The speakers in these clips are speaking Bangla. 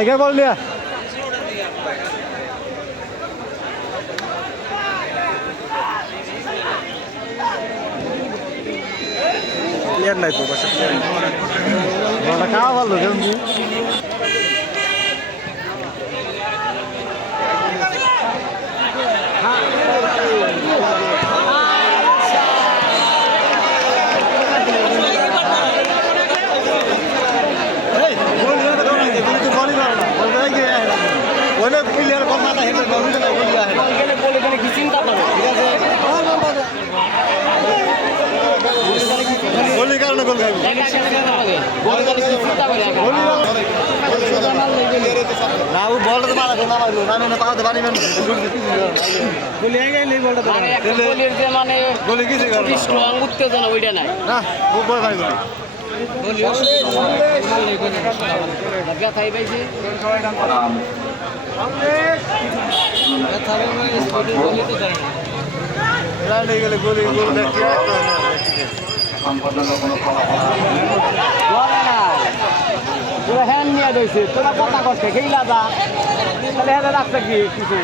क्या बोल दिया प्लेयर नहीं तो बस प्लेयर कहाँ बोल रहे हो অনেক প্লেয়ার কথা না হেলে নমিনে না বলি আছে গেলে বলে গেলে কি চিন্তা করো ঠিক আছে বলি কারণে গোল খাবি বলি গেলে কি চিন্তা করে বলি না ও বলটা মারা দে না মারলো না না পাওয়া পানি না বলি আগে নেই বলটা তো মানে একটা বলির যে মানে বলি কি করে স্ট্রং উত্তেজনা ওইটা নাই না ও বল ভাই বলি বলি লাগা খাই পাইছি সবাই ডান হ্যান্ড নিয়ে দিয়েছে তোরা কথা করছে খেলা যা তাহলে হ্যাঁ রাখছে কি কিছু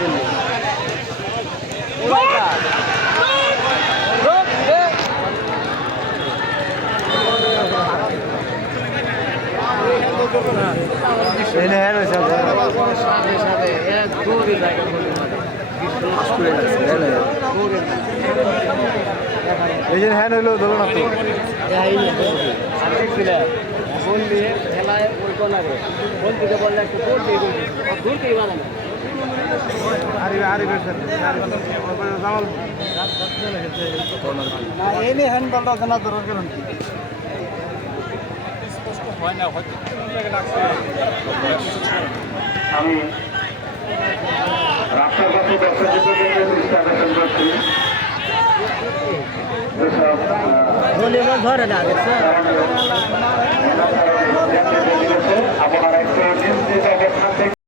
এই যে হ্যান্ড হইলো ধরো না তো বল দিয়ে খেলায় ওই কর্নারে বল দিতে বললে একটু দূর দিয়ে দূর দিয়ে বানানো এনে হ্যান্ড বলটা জানা দরকার কেন আমি রাষ্ট্রপতি ধরে না আপনারা একটু নিজ নিজ অবস্থান থেকে